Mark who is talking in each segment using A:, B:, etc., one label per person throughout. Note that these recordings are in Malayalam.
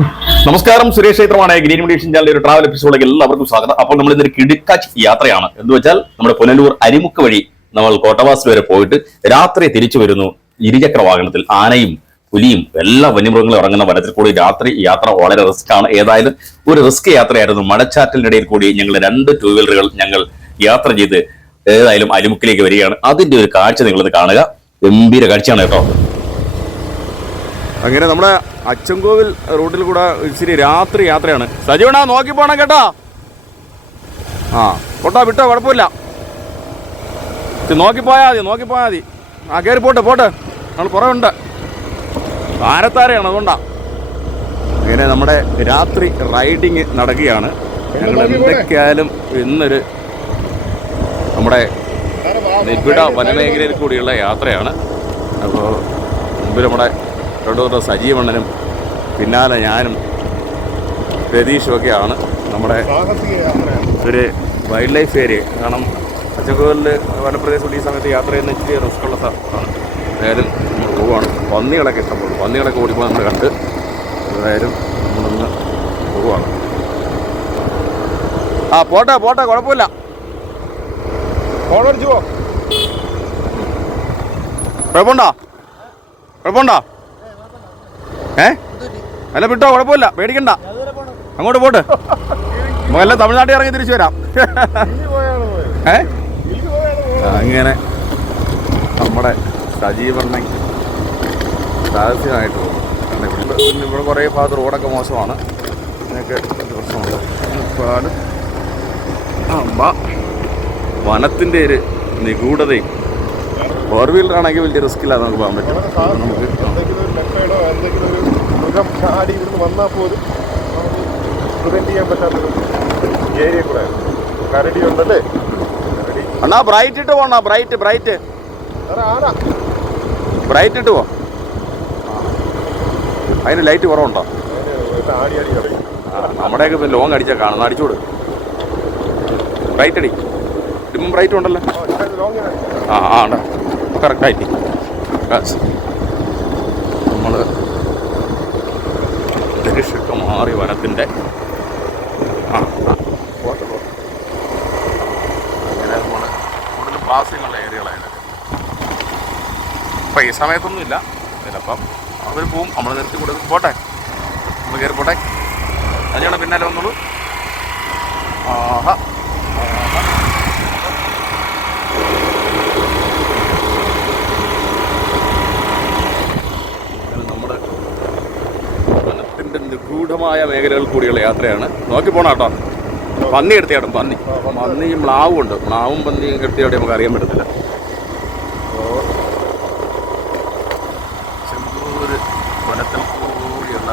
A: നമസ്കാരം സുരേഷ് ക്ഷേത്രമാണ്. ഗ്രീൻ മീഡിയേഷൻ ചാനലിൽ ഒരു ട്രാവൽ എപ്പിസോഡിലേക്ക് എല്ലാവർക്കും സ്വാഗതം. അപ്പോൾ നമ്മൾ ഇന്നൊരു കിടുക്കാച്ച് യാത്രയാണ്. എന്ന് വെച്ചാൽ നമ്മുടെ പുനലൂർ അരിമുക്ക് വഴി നമ്മൾ കോട്ടവാസ് വരെ പോയിട്ട് രാത്രി തിരിച്ചു വരുന്നു. ഇരുചക്ര വാഹനത്തിൽ ആനയും പുലിയും എല്ലാ വന്യമൃഗങ്ങളും ഇറങ്ങുന്ന വനത്തിൽ കൂടി രാത്രി യാത്ര വളരെ റിസ്ക് ആണ്. ഏതായാലും ഒരു റിസ്ക് യാത്രയായിരുന്നു. മഴച്ചാറ്റലിനിടയിൽ കൂടി ഞങ്ങൾ രണ്ട് ടൂ വീലറുകൾ ഞങ്ങൾ യാത്ര ചെയ്ത് ഏതായാലും അരിമുക്കിലേക്ക് വരികയാണ്. അതിന്റെ ഒരു കാഴ്ച നിങ്ങളിത് കാണുക. ഗംഭീര കാഴ്ചയാണ് കേട്ടോ.
B: അങ്ങനെ നമ്മുടെ അച്ചൻകോവിൽ റൂട്ടിൽ കൂടെ ഇച്ചിരി രാത്രി യാത്രയാണ്. സജീവണാ നോക്കി പോണം കേട്ടോ. ആ പോട്ടോ വിട്ടോ കുഴപ്പമില്ല. നോക്കി പോയാൽ മതി നോക്കി പോയാൽ മതി. ആ കയറി പോട്ടെ പോട്ടെ. നമ്മൾ കുറവുണ്ട്. താരത്താരയാണ് അതുകൊണ്ടാ. അങ്ങനെ നമ്മുടെ രാത്രി റൈഡിങ് നടക്കുകയാണ്. ഞങ്ങൾ എന്തൊക്കെയായാലും ഇന്നൊരു നമ്മുടെ നിബിഡ വനമേഖലയിൽ കൂടിയുള്ള യാത്രയാണ്. അപ്പോൾ മുമ്പ് നമ്മുടെ രണ്ടു സജീവണ്ണനും പിന്നാലെ ഞാനും രതീഷും ഒക്കെയാണ് നമ്മുടെ ഒരു വൈൽഡ് ലൈഫ് ഏരിയ കാരണം അച്ചൻകോവിലിൽ വനപ്രദേശത്ത് ഈ സമയത്ത് യാത്ര ചെയ്യുന്ന ഇച്ചിരി റിസ്ക്കുള്ള സ്ഥലമാണ് ഏതായാലും നമ്മൾ പോവുകയാണ് പന്നികളൊക്കെ ഇഷ്ടപ്പെടും. പന്നികളൊക്കെ ഓടിപ്പോൾ നമ്മൾ കണ്ട് ഏതായാലും നമ്മളൊന്ന് പോവുകയാണ് ആ പോട്ടെ പോട്ടെ കുഴപ്പമില്ല.
C: പോ.
B: കുഴപ്പമുണ്ടോ? കുഴപ്പമുണ്ടോ? ഏ? അല്ല വിട്ടോ കുഴപ്പമില്ല. പേടിക്കണ്ട. അങ്ങോട്ട് പോട്ട്. നമുക്കെല്ലാം തമിഴ്നാട്ടിൽ ഇറങ്ങി തിരിച്ചു വരാം.
C: ഏഹ്
B: അങ്ങനെ നമ്മുടെ സജീവണ്ണൻ സാഹസ്യമായിട്ട് പോകും ഇവിടെ ഇവിടെ കുറേ ഭാഗത്ത് റോഡൊക്കെ മോശമാണ്. അങ്ങനെയൊക്കെ പ്രശ്നമുണ്ട്. അമ്മ വനത്തിന്റെ ഒരു നിഗൂഢതയും ഫോർ വീലർ ആണെങ്കിൽ വലിയ റിസ്ക് ഇല്ലാതെ നമുക്ക് പോകാൻ പറ്റും. നമുക്ക്
C: മൃഗം ചാടി ഇവിടുന്ന് വന്നാൽ പോലും പ്രിവെന്റ് ചെയ്യാൻ പറ്റാത്തൊരു ഏരിയ കൂടെ കരടി ഉണ്ടല്ലേ? കരടി.
B: അണ്ണാ ബ്രൈറ്റ് ഇട്ട് പോണ ബ്രൈറ്റ് ബ്രൈറ്റ് ബ്രൈറ്റ് ഇട്ട് പോ. അതിന് ലൈറ്റ് കുറവുണ്ടോ? നമ്മുടെയൊക്കെ ലോങ് അടിച്ചാൽ കാണുന്ന അടിച്ചോട്. ബ്രൈറ്റ് അടി. ഡിം ബ്രൈറ്റ് ഉണ്ടല്ലോ. ആ ആണ് കറക്റ്റായിട്ട് നമ്മൾ ദൃശ്യമൊക്കെ മാറി വനത്തിന്റെ ആ അങ്ങനെ നമ്മൾ കൂടുതൽ പാസിങ്ങുള്ള ഏരിയകളാണ്. ഇപ്പം ഈ സമയത്തൊന്നുമില്ല ചിലപ്പം അവർ പോവും നമ്മൾ നിർത്തി കൊടുക്കും. പോട്ടെ. നമ്മൾ കയറി പോട്ടെ. അതിനാണ് പിന്നാലെ വന്നോളൂ ആഹാ. നമ്മുടെ വനത്തിന്റെ നിഗൂഢമായ മേഖലകളിൽ കൂടിയുള്ള യാത്രയാണ്. നോക്കി പോണം കേട്ടോ. പന്നി എടുത്തിയാടും പന്നി. പന്നിയും മ്ലാവും ഉണ്ട്. മ്ലാവും പന്നിയും എടുത്തിയാടെ നമുക്ക് അറിയാൻ പറ്റത്തില്ല. ചെമ്പൂര് വനത്തിൽ കൂടിയുള്ള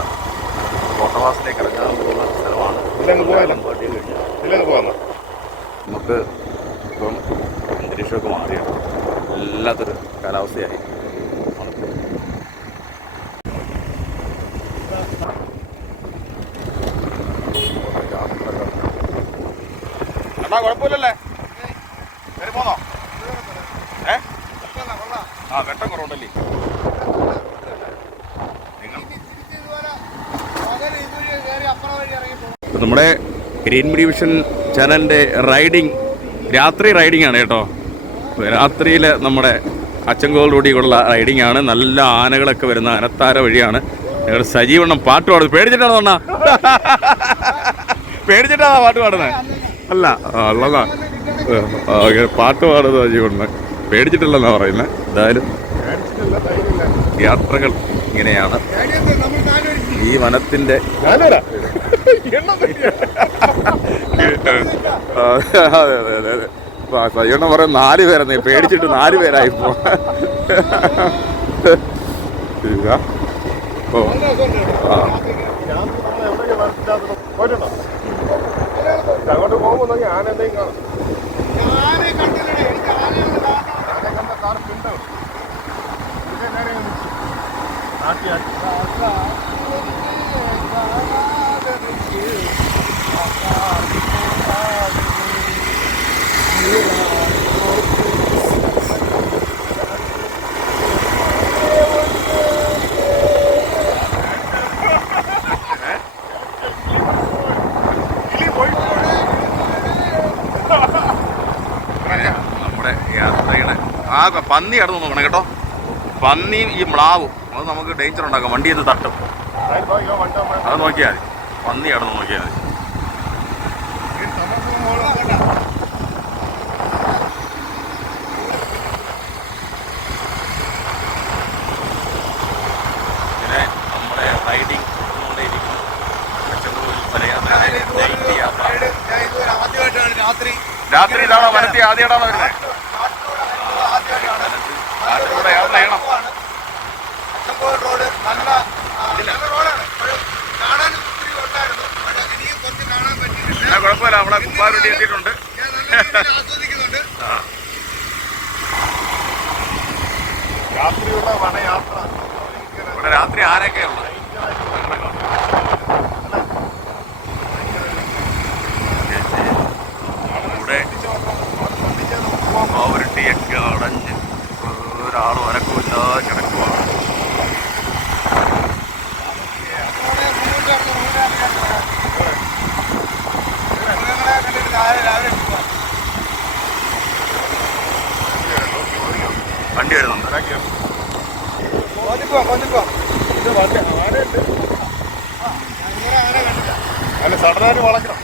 B: കോട്ടവാസിലേക്ക് ഇറങ്ങാൻ പോകുന്ന സ്ഥലമാണ് നമുക്ക് ഇപ്പം അന്തരീക്ഷമൊക്കെ മാറിയാണ് വല്ലാത്തൊരു കാലാവസ്ഥയായി. എന്നാ കുഴപ്പമില്ലല്ലേ? കയറി പോന്നോ. ഏ? ആ വെട്ടം കുറവുണ്ടല്ലേ? നമ്മുടെ ഗ്രീൻ ഡിവിഷൻ ചാനലിന്റെ റൈഡിങ് രാത്രി റൈഡിങ് ആണ് കേട്ടോ. രാത്രിയിൽ നമ്മുടെ അച്ചൻകോൽ റോഡിലുള്ള റൈഡിംഗ് ആണ് നല്ല ആനകളൊക്കെ വരുന്ന അനത്താര വഴിയാണ്. ഞങ്ങൾ സജീവണ്ണം പാട്ട് പാടുന്നത് പേടിച്ചിട്ടാണോ അണ്ണാ? പേടിച്ചിട്ടാണോ പാട്ട് പാടുന്നത് അല്ല ഉള്ളതാ പാട്ട് പാടുന്നത് സജീവണ്ണം. പേടിച്ചിട്ടില്ലെന്നാ പറയുന്നത് എന്തായാലും യാത്രകൾ ഇങ്ങനെയാണ്. ഈ വനത്തിന്റെ അതെ അതെ അതെ അതെ. സയ്യണ്ണ പറയാൻ നാല് പേരെന്നേ പേടിച്ചിട്ട് നാല് പേരായി ആ.
C: ഞാൻ എന്തെങ്കിലും
B: ആ പന്നി കടന്നു നോക്കണം കേട്ടോ. പന്നിയും ഈ മ്ലാവും. അത് നമുക്ക് ഡേഞ്ചർ ഉണ്ടാക്കാം. വണ്ടി ഇത് തട്ടും. അത് നോക്കിയാൽ മതി. പന്നി കടന്നു നോക്കിയാൽ മതി.
D: രാത്രി
B: ഇതാണോ വനത്തി ആദ്യമായിട്ടാണോ വരുന്നത്? നമ്മളെ കുപ്പാരുണ്ടി എത്തിയിട്ടുണ്ട്
C: രാത്രിയുള്ള വനയാത്ര.
B: ഇവിടെ രാത്രി ആരൊക്കെ
D: കോന്നിക്കോ കോന്നിക്കോ
C: ഇത് വളരെ ആനയുണ്ട് അല്ല സഡനായിട്ട് വളയ്ക്കണം?